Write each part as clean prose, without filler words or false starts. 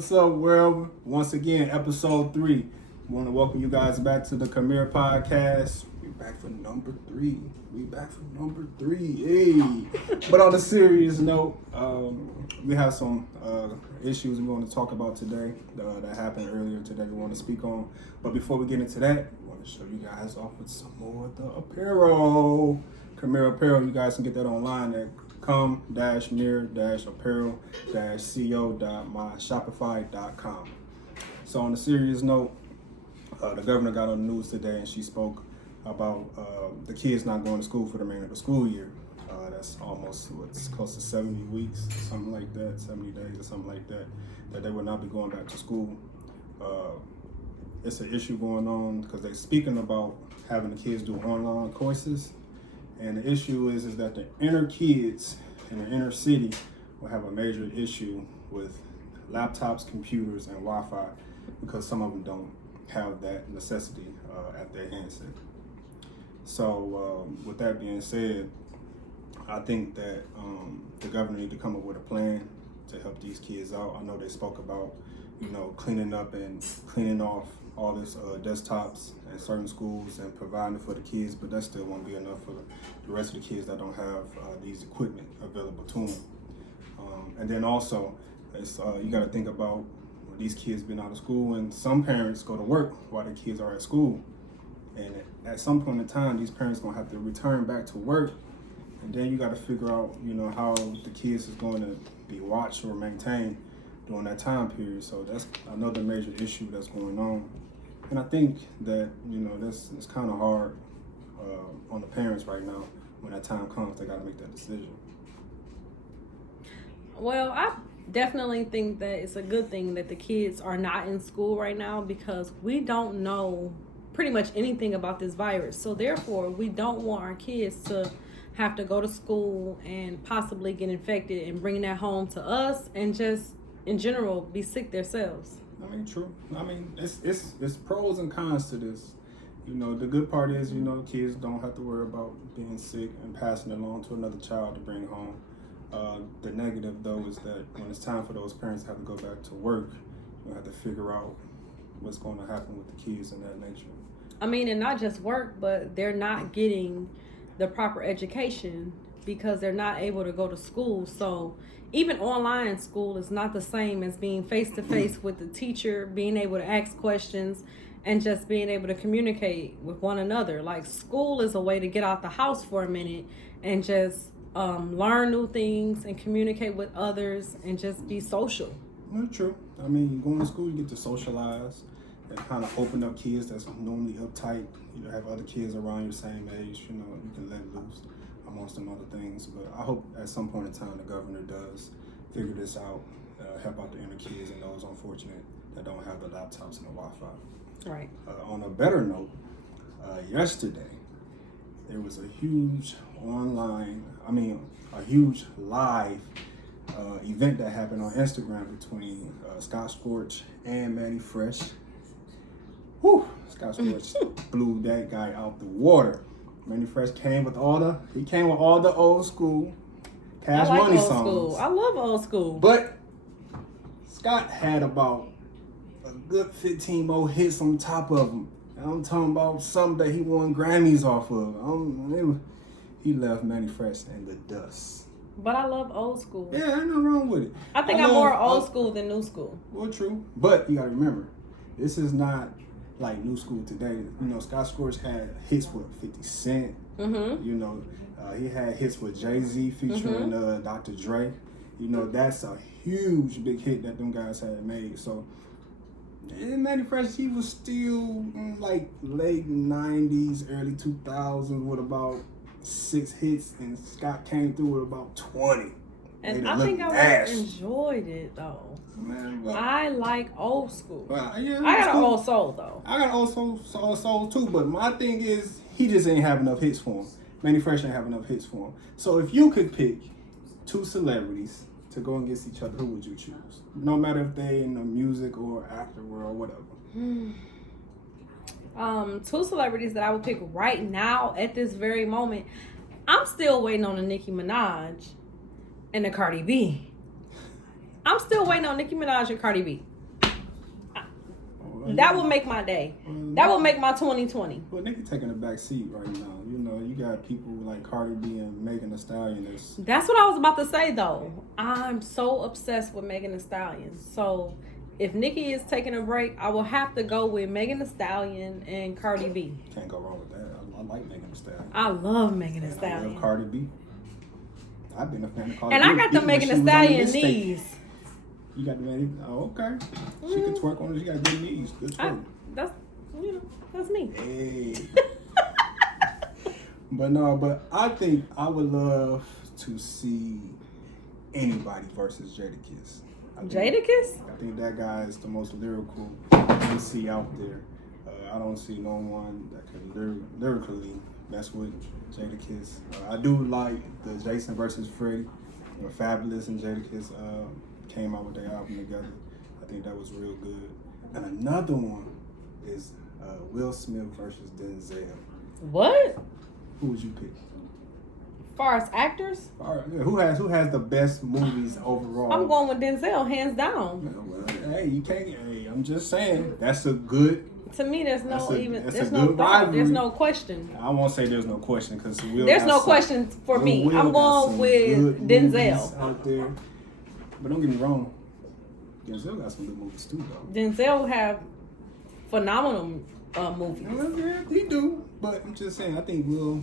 What's up, world? Once again, episode 3. I want to welcome you guys back to the Comemere We back for number 3. Hey. But on a serious note, we have some issues we want to talk about today that happened earlier today we want to speak on. But before we get into that, we want to show you guys off with some more of the apparel. Comemerepodcast, you guys can get that online at com-mere-apparel-co.myshopify.com. So on a serious note, the governor got on the news today and she spoke about the kids not going to school for the remainder of the school year. That's almost close to 70 weeks, something like that, 70 days or something like that, that they will not be going back to school. It's an issue going on because they're speaking about having the kids do online courses. And the issue is that the inner kids in the inner city will have a major issue with laptops, computers, and Wi-Fi because some of them don't have that necessity at their handset. So with that being said, I think that the governor need to come up with a plan to help these kids out. I know they spoke about, cleaning up and cleaning off all this desktops in certain schools and providing for the kids, but that still won't be enough for the rest of the kids that don't have these equipment available to them. And then also, you got to think about these kids being out of school, and some parents go to work while their kids are at school. And at some point in time, these parents going to have to return back to work, and then you got to figure out, how the kids is going to be watched or maintained during that time period. So that's another major issue that's going on. And I think that, it's kind of hard on the parents right now. When that time comes, they got to make that decision. Well, I definitely think that it's a good thing that the kids are not in school right now because we don't know pretty much anything about this virus. So therefore, we don't want our kids to have to go to school and possibly get infected and bring that home to us and just in general be sick themselves. I mean, true. I mean, it's pros and cons to this. The good part is, kids don't have to worry about being sick and passing it along to another child to bring home. The negative, though, is that when it's time for those parents to have to go back to work, you have to figure out what's going to happen with the kids and that nature. I mean, and not just work, but they're not getting the proper education because they're not able to go to school. So even online school is not the same as being face-to-face with the teacher, being able to ask questions, and just being able to communicate with one another. Like, school is a way to get out the house for a minute and just learn new things and communicate with others and just be social. Well, true. I mean, going to school, you get to socialize and kind of open up kids that's normally uptight. Have other kids around your same age, you can let loose amongst some other things. But I hope at some point in time the governor does figure this out, help out the inner kids and those unfortunate that don't have the laptops and the Wi-Fi. Right. On a better note, yesterday there was a huge live event that happened on Instagram between Scott Scorch and Manny Fresh. Whew, Scott Scorch blew that guy out the water. Manny Fresh came with all the old school Cash Money songs. School. I love old school. But Scott had about a good 15 more hits on top of them. And I'm talking about some that he won Grammys off of. He left Manny Fresh in the dust. But I love old school. Yeah, ain't nothing wrong with it. I think I'm more old school than new school. Well, true. But you gotta remember, this is not like new school today. Scott Scorch had hits with 50 Cent. Mm-hmm. He had hits with Jay-Z featuring Dr. Dre. That's a huge big hit that them guys had made. So in Manny Fresh, he was still in like late 90s, early 2000s with about 6 hits, and Scott came through with about 20. And I think I would have enjoyed it though. Man, I like old school. Well, yeah, I got an old soul though. I got an old soul too, but my thing is he just ain't have enough hits for him. Manny Fresh ain't have enough hits for him. So if you could pick 2 celebrities to go against each other, who would you choose? No matter if they in the music or actor world or whatever. 2 celebrities that I would pick right now at this very moment. I'm still waiting on the Nicki Minaj and the Cardi B. I'm still waiting on Nicki Minaj and Cardi B. That would make my day. That would make my 2020. Well, nigga taking a back seat right now. You know, you got people like Cardi B and Megan Thee Stallion. That's what I was about to say, though. I'm so obsessed with Megan Thee Stallion. So if Nicki is taking a break, I will have to go with Megan Thee Stallion and Cardi B. Can't go wrong with that. I like Megan Thee Stallion. I love Megan Thee Stallion. I love Cardi B. I've been a fan of Cardi B. And I got the Megan Thee Stallion knees. You got the Megan? Oh, okay. She can twerk on it. She got good knees. Good twerk. That's me. Hey. But I think I would love to see anybody versus Jadakiss. Jadakiss? I think that guy is the most lyrical MC out there. I don't see no one that can lyrically mess with Jadakiss. I do like the Jason versus Freddie. Fabulous and Jadakiss came out with their album together. I think that was real good. And another one is Will Smith versus Denzel. What? Who would you pick? As far as actors? Who has the best movies overall? I'm going with Denzel, hands down. Well, hey, you can't. Hey, I'm just saying that's a good. To me, there's no thought. There's no question. I won't say there's no question because there's no question for me. I'm going with Denzel out there. But don't get me wrong, Denzel got some good movies too, though. Denzel have phenomenal movies. Yeah, he do. But I'm just saying, I think Will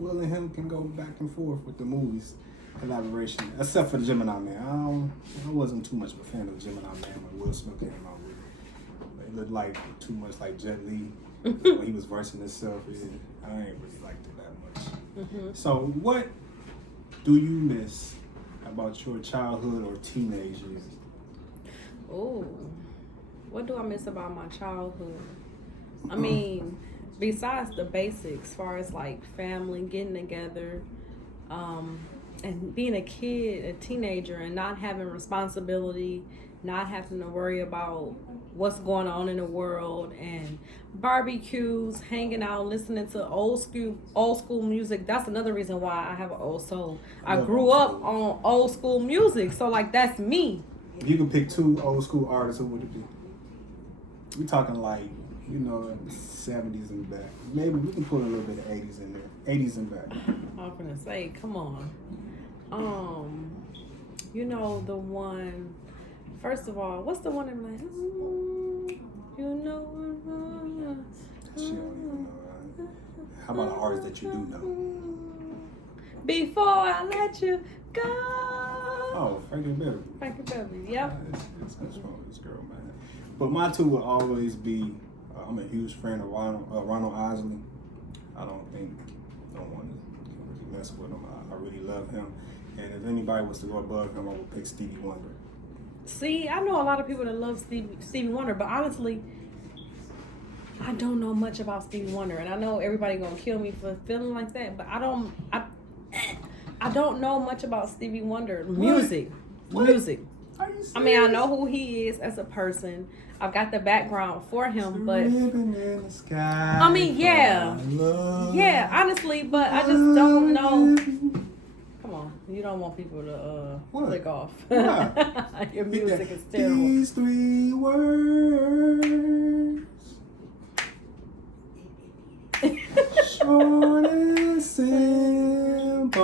and him can go back and forth with the movies collaboration, except for the Gemini Man. I wasn't too much of a fan of Gemini Man when Will Smith came out with it. It looked like too much like Jet Li when he was versing himself. I ain't really liked it that much. Mm-hmm. So what do you miss about your childhood or teenage years? Oh, what do I miss about my childhood? I mean, besides the basics, as far as like family, getting together, and being a kid, a teenager, and not having responsibility, not having to worry about what's going on in the world, and barbecues, hanging out, listening to old school music. That's another reason why I have an old soul. I grew up on old school music, so like that's me. If you could pick two old school artists, who would it be? We talking like, you know, 70s and back. Maybe we can put a little bit of 80s in there. 80s and back. I'm gonna say, come on. You know the one. First of all, what's the one I'm like? You know. She don't even know. How about an artist that you do know? Before I let you go. Oh, Frankie Beverly. Frankie Beverly, yep. It's what's wrong with this girl, man. But my two will always be. I'm a huge fan of Ronald Isley. I don't think no one can really mess with him. I really love him. And if anybody was to go above him, I would pick Stevie Wonder. See, I know a lot of people that love Stevie Wonder, but honestly, I don't know much about Stevie Wonder, and I know everybody gonna kill me for feeling like that, but I don't know much about Stevie Wonder music. Music. I mean, I know who he is as a person. I've got the background for him, but I mean, yeah, honestly, but I just don't know. Come on, you don't want people to click off. Your music is terrible. These three words, short and simple.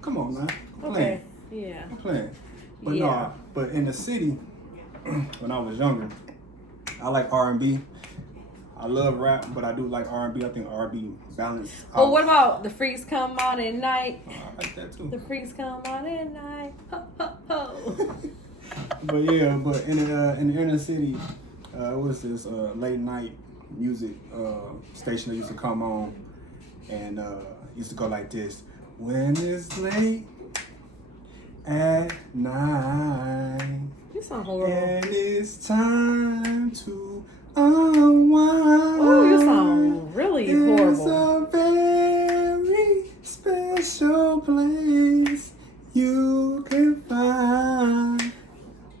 Come on, man. I'm playing. Yeah. I'm playing. But no, but in the city, when I was younger, I like R&B. I love rap, but I do like R&B. I think R&B balance. Well, what about The Freaks Come Out at Night? I like that too. The Freaks Come Out at Night. Ho, ho, ho. But in the inner city, it was this late night music station that used to come on, and used to go like this: when it's late at night, You sound horrible. and it's time to unwind. Oh, you sound really horrible. It's a very special place you can find.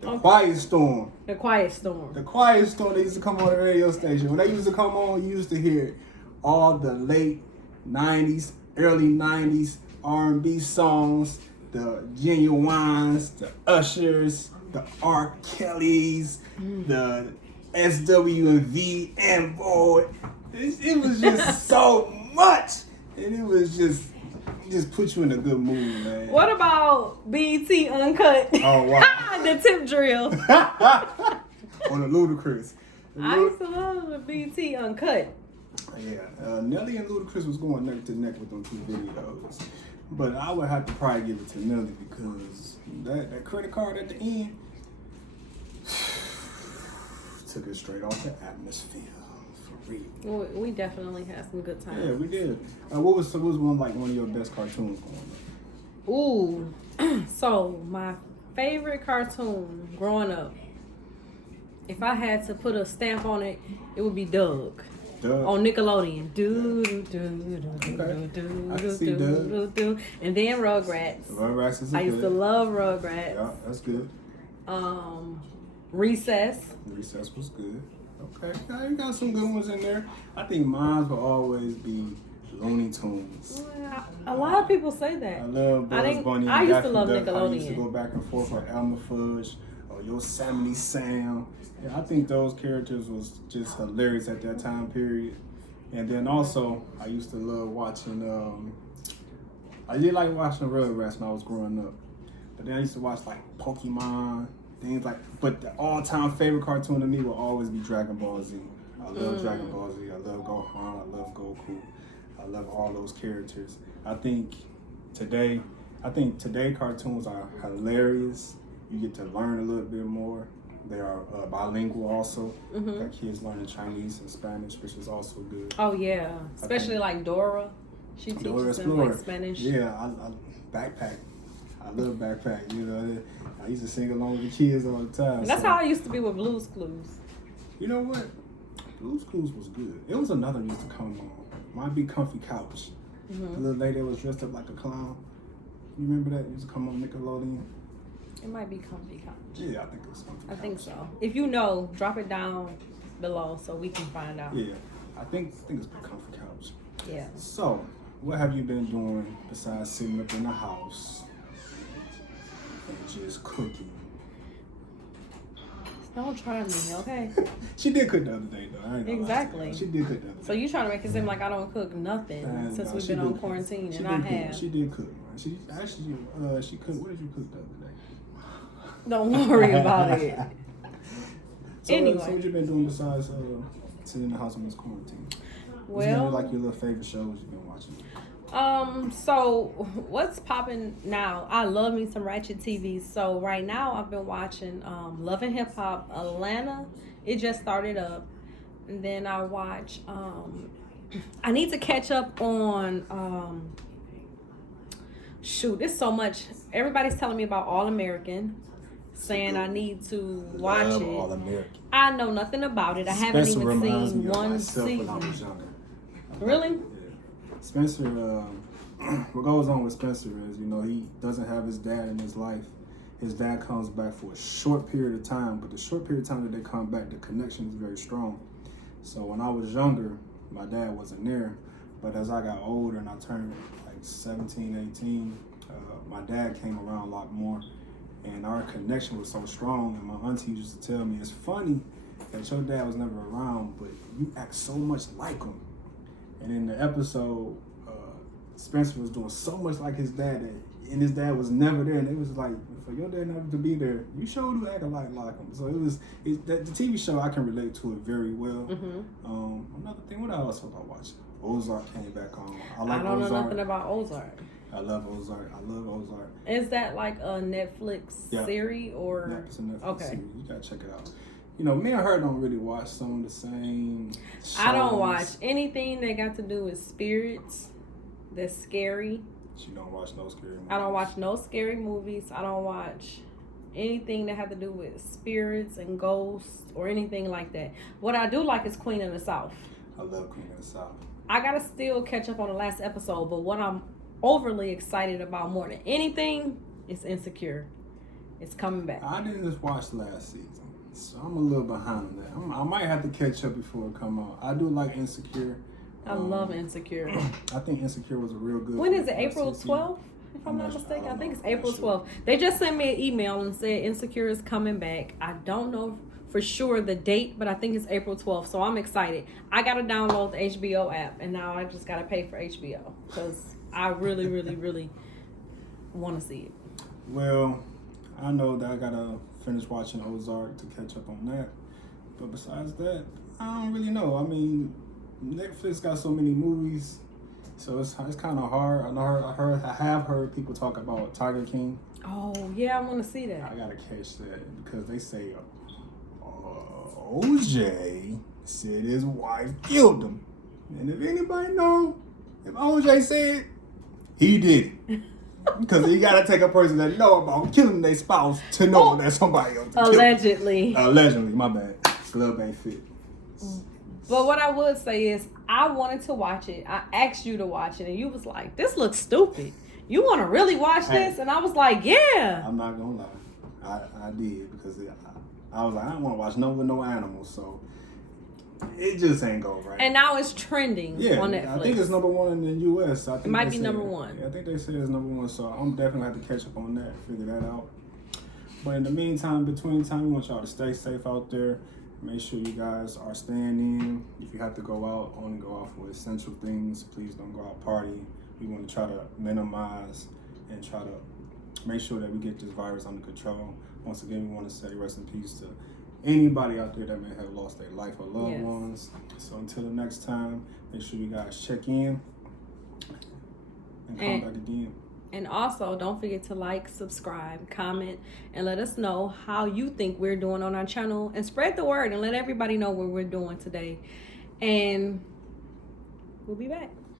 The Quiet Storm. The Quiet Storm. The Quiet Storm, they used to come on the radio station. When they used to come on, you used to hear all the late 90s, early 90s R&B songs, the Genuines, the Ushers, the R. Kellys, the SW and V and boy, it was just so much, and it was just put you in a good mood, man. What about BET Uncut? Oh wow, the tip drill. On the Ludacris. I used to love the BET Uncut. Yeah, Nelly and Ludacris was going neck to neck with them two videos, but I would have to probably give it to Nelly because that credit card at the end took it straight off the atmosphere for real. We definitely had some good times. Yeah, we did. What was one of your best cartoons going on? Ooh, so my favorite cartoon growing up, if I had to put a stamp on it, it would be Doug. On Nickelodeon. I can see Doug. And then Rugrats. Rugrats is good. I used to love Rugrats. Yeah, that's good. Recess. Recess was good. Okay, yeah, you got some good ones in there. I think mine will always be Looney Tunes. A lot of people say that. I love Bugs Bunny. I used to love Duck. Nickelodeon. I used to go back and forth with Elmer Fudge or Yosemite Sam. Yeah, I think those characters was just hilarious at that time period. And then also, I used to love watching. I did like watching Rugrats when I was growing up, but then I used to watch like Pokemon. Things like, but the all-time favorite cartoon to me will always be Dragon Ball Z. I love Dragon Ball Z. I love Gohan. I love Goku. I love all those characters. I think today cartoons are hilarious. You get to learn a little bit more. They are bilingual also. Got kids learning Chinese and Spanish, which is also good. Oh yeah, especially like Dora. She teaches them like Spanish. Yeah, I Backpack. I love Backpack. You know, I used to sing along with the kids all the time. And that's how I used to be with Blue's Clues. You know what? Blue's Clues was good. It was another used to come on. Might be Comfy Couch. The little lady that was dressed up like a clown. You remember that? It used to come on Nickelodeon. It might be Comfy Couch. Yeah, I think it was Comfy Couch. I think so. If you know, drop it down below so we can find out. Yeah, I think it's Comfy Couch. Yeah. So, what have you been doing besides sitting up in the house and just cooking? Don't try me, okay? She did cook the other day, though. I ain't gonna Exactly. lie to you. She did cook the other day. So you trying to make it seem like I don't cook nothing since we've been on quarantine, and I have. She did cook, man. She cooked. What did you cook the other day? Don't worry about it. So, Anyway. So what you been doing besides sitting in the house in this quarantine? Well, what's like your little favorite shows you've been watching? So what's popping now? I love me some Ratchet TV. So right now I've been watching Love and Hip Hop Atlanta. It just started up. And then I watch I need to catch up on shoot, it's so much. Everybody's telling me about All American, saying I need to watch it. All American. I know nothing about it. I haven't even seen one season. When I was younger. Really? Spencer, what goes on with Spencer is, he doesn't have his dad in his life. His dad comes back for a short period of time, but the short period of time that they come back, the connection is very strong. So when I was younger, my dad wasn't there, but as I got older and I turned like 17, 18, my dad came around a lot more, and our connection was so strong, and my auntie used to tell me, it's funny that your dad was never around, but you act so much like him. And in the episode, Spencer was doing so much like his dad, and his dad was never there. And it was like, for your dad never to be there, you sure do act like him. So the TV show, I can relate to it very well. Another thing, what else was I watching? Ozark came back on. I don't know nothing about Ozark. I love Ozark. Is that like a Netflix series or? Yeah, it's a Netflix series. You gotta check it out. Me and her don't really watch some of the same shows. I don't watch anything that got to do with spirits that's scary. She don't watch no scary movies. I don't watch no scary movies. I don't watch anything that have to do with spirits and ghosts or anything like that. What I do like is Queen of the South. I love Queen of the South. I gotta still catch up on the last episode, but what I'm overly excited about more than anything is Insecure. It's coming back. I didn't just watch last season, so I'm a little behind on that. I might have to catch up before it come out. I do like Insecure. I love Insecure. I think Insecure was a real good. When is it? April 12th? If I'm not mistaken, I think it's April 12th. They just sent me an email and said Insecure is coming back. I don't know for sure the date, but I think it's April 12th. So I'm excited. I got to download the HBO app, and now I just got to pay for HBO because I really, really, really want to see it. Well, I know that I got to finish watching Ozark to catch up on that. But besides that, I don't really know. I mean, Netflix got so many movies, so it's kind of hard. I have heard people talk about Tiger King. Oh yeah, I want to see that. I gotta catch that because they say OJ said his wife killed him, and if anybody know, if OJ said he did it. Because you gotta take a person that know about killing their spouse to know that somebody else allegedly. Allegedly, my bad. Glove ain't fit. But what I would say is, I wanted to watch it. I asked you to watch it, and you was like, "This looks stupid. You want to really watch this?" And I was like, "Yeah." I'm not gonna lie, I did because I was like, I don't want to watch no animals, so it just ain't go right. And now it's trending on Netflix. I think it's number one in the U.S. I think it might be number one. Yeah, I think they say it's number one, so I'm definitely have to catch up on that, figure that out. But in the meantime, between time, we want y'all to stay safe out there. Make sure you guys are staying in. If you have to go out, only go out for essential things. Please don't go out partying. We want to try to minimize and try to make sure that we get this virus under control. Once again, we want to say rest in peace to anybody out there that may have lost their life or loved ones. So until the next time, make sure you guys check in and come back again. And also, don't forget to like, subscribe, comment, and let us know how you think we're doing on our channel. And spread the word and let everybody know what we're doing today. And we'll be back.